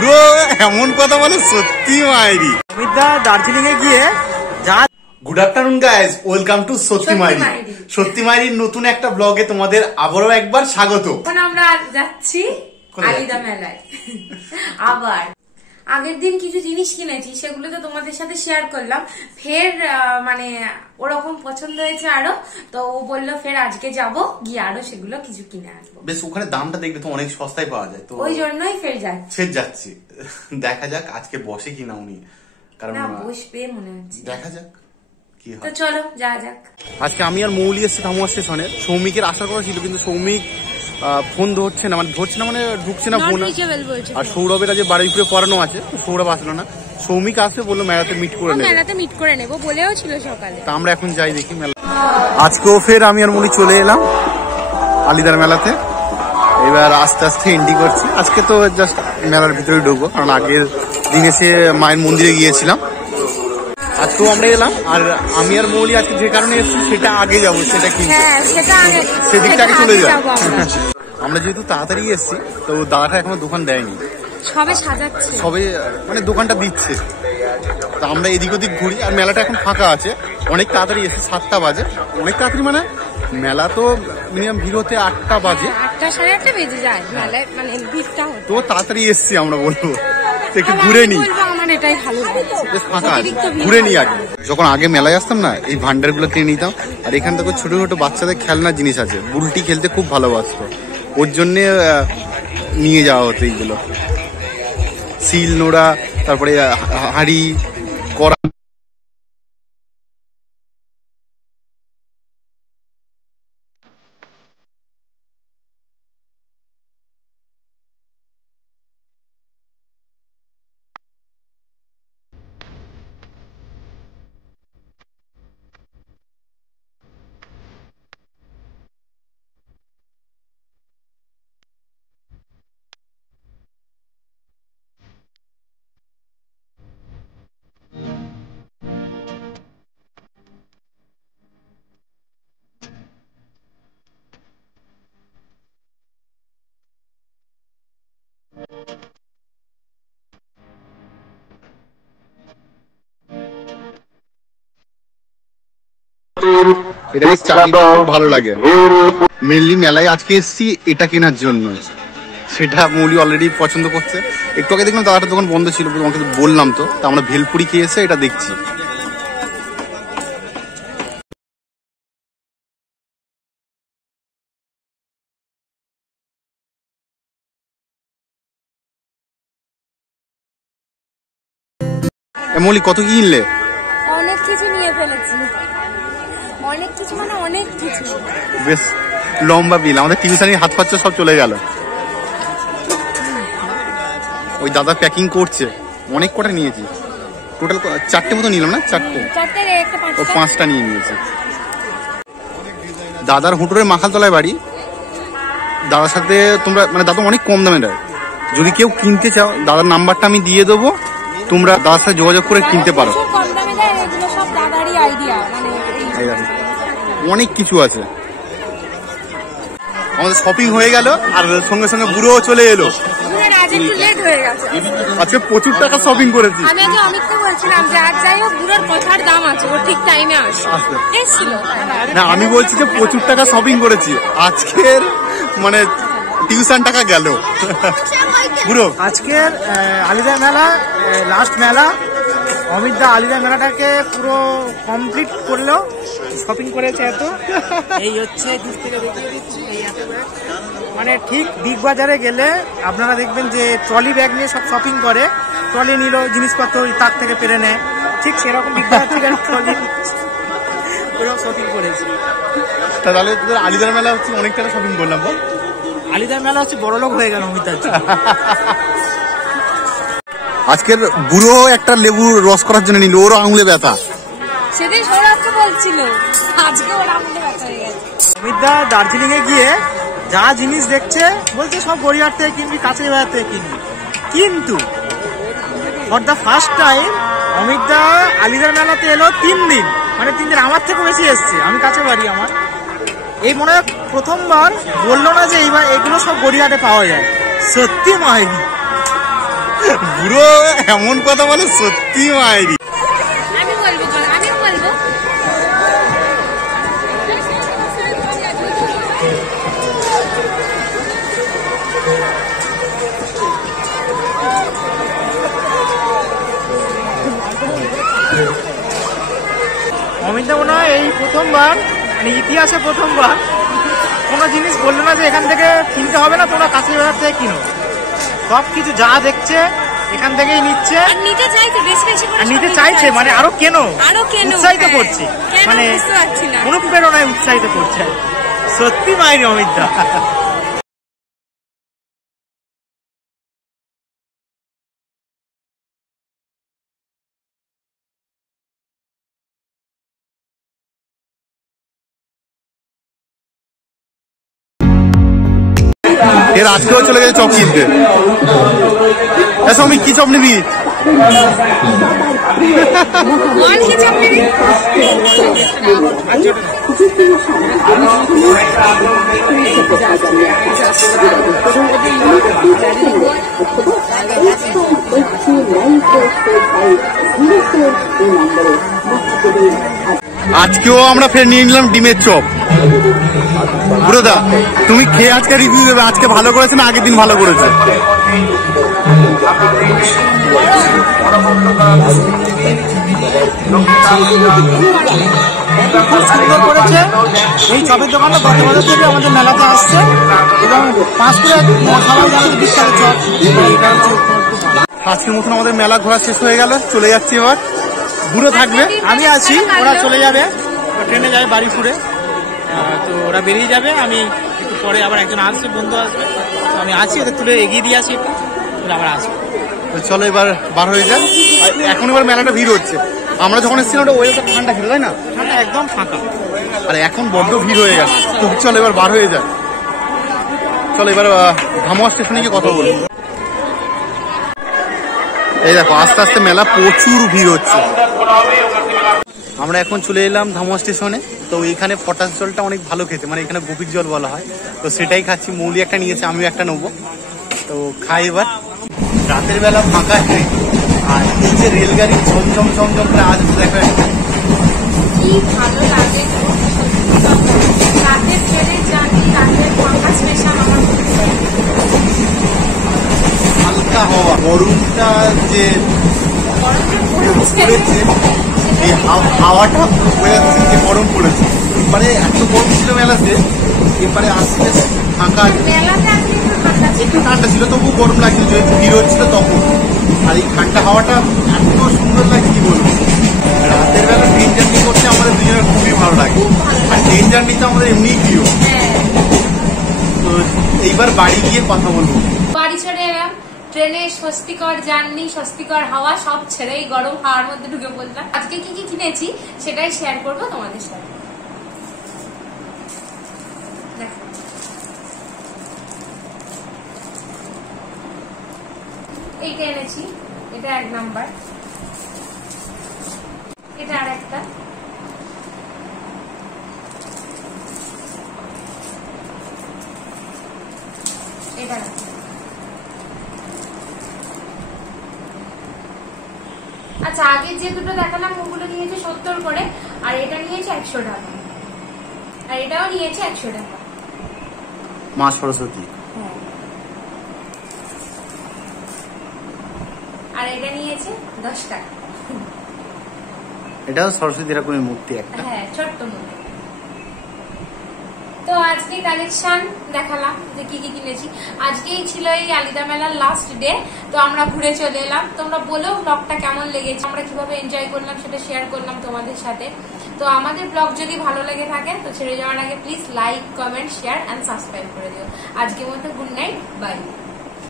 পুরো এমন কথা বলে সত্যি মায়েরি। অমিতদা দার্জিলিং এ গিয়ে যা। Good afternoon guys, welcome to সত্যি মায়েরি। সত্যি মায়েরির নতুন একটা ব্লগে তোমাদের আবারও একবার স্বাগত। এখন আমরা যাচ্ছি আলিদা মেলায়। আবার আগের দিন কিছু জিনিস কিনেছি, সেগুলো তো তোমাদের সাথে শেয়ার করলাম। ফের মানে ওরকম পছন্দ হয়েছে আরো, তো ও বললো ফের আজকে যাব, গিয়ে আরো সেগুলো কিছু কিনে আসবো। বেশ, ওখানে দামটা দেখবে তো অনেক সস্তায় পাওয়া যায়, তো ওই জন্যই ফের যাচ্ছি। দেখা যাক আজকে বসে কিনা উনি, কারণ বসবে মনে হচ্ছে। দেখা যাক কি হয়। তো চলো যা যাক। আজকে আমি আর মৌলি এসেছি ধামুয়া স্টেশনে। সৌমিকের আসার কথা ছিল, কিন্তু সৌমিক ফোন ধরছে না, মানে ঢুকছে না ফোন। আর সৌরভের আজ বারুইপুরে পড়ানো আছে, তো সৌরভ আসলো না। সৌমিক আসবে, বললো মেলাতে মিট করে নেবো বলেও ছিল সকালে। তা আমরা এখন যাই দেখি মেলা। আজকেও ফের আমি আর মৌলি চলে এলাম আলিদার মেলাতে। এবার আস্তে আস্তে এন্ট্রি করছি। আজকে তো জাস্ট মেলার ভিতরে ঢুকবো, কারণ আগের দিন এসে মায়ের মন্দিরে গিয়েছিলাম। আজকেও আমরা এলাম, আর আমি আর মৌলি আজকে যে কারণে এসেছি সেটা আগে যাবো, সেটা কিনতে সেদিকটা আগে চলে যাবো। আমরা যেহেতু তাড়াতাড়ি এসেছি, তো দাদাটা এখনো দোকান দেয়নি, সবে মানে দোকানটা দিচ্ছে। তো আমরা এদিক ওদিক ঘুরি, আর মেলাটা এখন ফাঁকা আছে। অনেক তাড়াতাড়ি এসেছি, 7টা বাজে। অনেক তাড়াতাড়ি মানে মেলা তো মিনিমাম ভিড় হতে 8টা বাজে, 8টা সাড়ে 8টা বেজে যায় মেলায়, মানে ভিড়টা হতো। তো তাড়াতাড়ি এসেছি আমরা, বলবো একটু ঘুরে নি, এটাই ভালো বেশ ফাঁকা আছে, ঘুরে নি। আগে যখন আগে মেলায় আসতাম না, এই ভান্ডার গুলো কিনে নিতাম। আর এখান থেকে ছোট ছোট বাচ্চাদের খেলনার জিনিস আছে, বুলটি খেলতে খুব ভালোবাসতো, ওর জন্যে নিয়ে যাওয়া হতো এইগুলো। শিল নোড়া, তারপরে হাড়ি কড়া। এটা বেশ চাটনিটা খুব ভালো লাগে। মেনলি মেলায় আজকে এসেছি এটা কেনার জন্য, সেটা মৌলি অলরেডি পছন্দ করছে। একটু আগে দেখলাম দাদাটার দোকান বন্ধ ছিল, তোমাকে বললাম তো। তা আমরা ভেলপুরি খেয়ে এসে এটা দেখছি। মৌলি কত কি কিনলে? অনেক কিছু নিয়ে ফেলেছি, অনেক কিছু মানে অনেক কিছু। বেশ লম্বা বিল, আমাদের টিউশনি হাত খরচা সব চলে গেল। ওই দাদা প্যাকিং করছে, অনেক কটা নিয়েছি, টোটাল 4টে মতো নিলাম না, 4টে ও 5টা নিয়ে নিয়েছি। দাদার হুটুরের মাখালতলায় বাড়ি। দাদার সাথে তোমরা মানে দাদা অনেক কম দামে দেয়। যদি কেউ কিনতে চাও, দাদার নাম্বারটা আমি দিয়ে দেবো, তোমরা দাদার সাথে যোগাযোগ করে কিনতে পারো। অনেক কিছু আছে। আমাদের শপিং হয়ে গেল, আর সঙ্গে সঙ্গে বুড়োও চলে এলো। আজকে প্রচুর টাকা শপিং করেছি। আমি আগে অমিতকে বলছিলাম যে আজ যাই হোক বুড়োর কথার দাম আছে, ও ঠিক টাইমে আসবে। না, আমি বলছি যে প্রচুর টাকা শপিং করেছি। আজকের মানে টিউশন টাকা গেল। বুড়ো আজকের আলিদা মেলা লাস্ট মেলা। অমিতদা আলিদা মেলাটাকে পুরো কমপ্লিট করলো, শপিং করেছে এত। এই হচ্ছে দূর থেকে দেখিয়ে দিচ্ছি, এই এত ব্যাগ। মানে ঠিক বিগ বাজারে গেলে আপনারা দেখবেন যে ট্রলি ব্যাগ নিয়ে সব শপিং করে, ট্রলি নিল জিনিসপত্র তার থেকে পেরে নেয়, ঠিক সেরকম বিগ বাজার থেকে ট্রলি পুরো শপিং করেছি। তাহলে আলিদার মেলা হচ্ছে অনেক টাকা শপিং করলাম। আলিদার মেলা হচ্ছে বড়লোক হয়ে গেল অমিতার। আজকের বুড়ো একটা লেবু রস করার জন্য নিল, ওর আঙুলে ব্যথা। সেদিন সৌরভকে বলছিল, আজকে ওর আঙুলে ব্যথা হয়ে গেছে। অমিতদা দার্জিলিং এ গিয়ে যা জিনিস দেখছে, বলছে সব গড়িয়ার থেকে কিনবি, কাছের বাজার থেকে কিনবি। কিন্তু ফর দ্য ফার্স্ট টাইম অমিতদা আলিদার মেলাতে এলো 3 দিন, মানে 3 দিন আমার থেকে বেশি এসছে। আমি কাছে বাড়ি আমার, এই মনে হয় প্রথমবার বললো না যে এইবার এগুলো সব গড়িয়াহাটে পাওয়া যায়। সত্যি মাইরি বুড়ো এমন কথা বলে সত্যি মায়েরি। অমিতা মনে হয় এই প্রথমবার, মানে ইতিহাসে প্রথমবার কোনো জিনিস বললো না যে এখান থেকে কিনতে হবে না, তোমরা কাছে বাজার থেকে কিনো। সবকিছু যা দেখছে এখান থেকেই নিচ্ছে, নিতে চাইছে, মানে আরো কেন উৎসাহিত করছে, মানে অনুপ্রেরণায় উৎসাহিত করছে। সত্যি মায়ের অমিতা। এর আজকেও চলে গেছে চপ কিনতে। আমি কি চপ নিবি? আজকেও আমরা ফের নিয়ে নিলাম ডিমের চপ। বুড়োদা তুমি খেয়ে আজকে রিভিউ দেবে, আজকে ভালো করেছে না আগের দিন ভালো করেছে? করেছে এই চপের দোকানটা গত বছর থেকে আমাদের মেলাতে আসছে এবং পাঁশকুড়ার সবাই জানে বিখ্যাত চপ। আজকের মতন আমাদের মেলা ঘোরা শেষ হয়ে গেল, চলে যাচ্ছি এবার। বুড়ো থাকবে, আমি আছি, ওরা চলে যাবে, ট্রেনে যাবে বাড়ি ফিরে, তো ওরা বেরিয়ে যাবে। আমি একটু পরে আবার একজন আসছে, বন্ধু আসবে, তো আমি আছি, ওদের তুলে এগিয়ে দিয়ে আসি, একটু আবার আসবো। চলো এবার বার হয়ে যায়। এখন এবার মেলাটা ভিড় হচ্ছে। আমরা যখন এসেছিলাম ওটা ওয়েদার ঠান্ডা ছিল, তাই না? ঠান্ডা একদম ফাঁকা, আর এখন বড্ড ভিড় হয়ে গেছে। তো চলো এবার বার হয়ে যায়। চলো এবার ধামুয়া স্টেশনে গিয়ে কথা বলি। এই দেখো আস্তে আস্তে মেলা প্রচুর ভিড় হচ্ছে। আমরা এখন চলে এলাম ধামুয়া স্টেশনে। তো এইখানে পটাশ জলটা অনেক ভালো খেতে, মানে এখানে গোপীর জল বলা হয়, তো সেটাই খাচ্ছি। মৌলি একটা নিয়েছে, আমিও একটা নেবো, তো খাই এবার। রাতের বেলা ফাঁকা ট্রেন, আর এই যে রেলগাড়ি ঝমঝম ঝমঝম করে আজ দেখা কি ভালো লাগে। রাতের ট্রেনের জার্নি, রাতের ফাঁকা স্টেশন আমার হালকা হওয়া, গরমটা যে পড়েছে, এই হাওয়াটা হয়ে যাচ্ছে যে গরম পড়েছে। মানে এত গরম ছিল মেলাতে, এবারে আসতে ফাঁকা, একটু ঠান্ডা ছিল, তবু গরম লাগছিল যেহেতু ভিড় হচ্ছিল তখন। আর এই ঠান্ডা হাওয়াটা এত সুন্দর লাগে কি বলবো। রাতের বেলা ট্রেন জার্নি করতে আমাদের দুজনের খুবই ভালো লাগে, আর ট্রেন জার্নিতে আমাদের এমনি প্রিয়। তো এইবার বাড়ি গিয়ে কথা বলবো। বাড়ি ছেড়ে এলাম, ট্রেনে স্বস্তিকর জার্নি, স্বস্তিকর হাওয়া সব ছেড়ে গরম হাওয়ার মধ্যে ঢুকে পড়লাম। আজকে কি কি কিনেছি সেটাই শেয়ার করবো তোমাদের সাথে। এইটা এনেছি, এটা 1 নাম্বার, এটা আর একটা, এটা আচ্ছা। আগে যে দুটো দেখালাম ওগুলো নিয়েছে 70 করে, আর এটা নিয়েছে 100 টাকা, আর এটাও নিয়েছে 100 টাকা। মা সরস্বতী। আর এটা নিয়েছে 10 টাকা। এটাও সরস্বতী ঠাকুরের মূর্তি একটা, হ্যাঁ ছোট্ট মূর্তি। তো আজকে কালেকশন দেখালাম যে কি কি কিনেছি। আজকেই ছিল এই আলিদা মেলার লাস্ট ডে, তো আমরা ঘুরে চলে এলাম। তোমরা বলো ব্লগটা কেমন লেগেছে, আমরা কিভাবে এনজয় করলাম সেটা শেয়ার করলাম তোমাদের সাথে। তো আমাদের ব্লগ যদি ভালো লেগে থাকে তো ছেড়ে যাওয়ার আগে please like, comment, share and subscribe করে দিও। আজকের মতো গুড নাইট, বাই।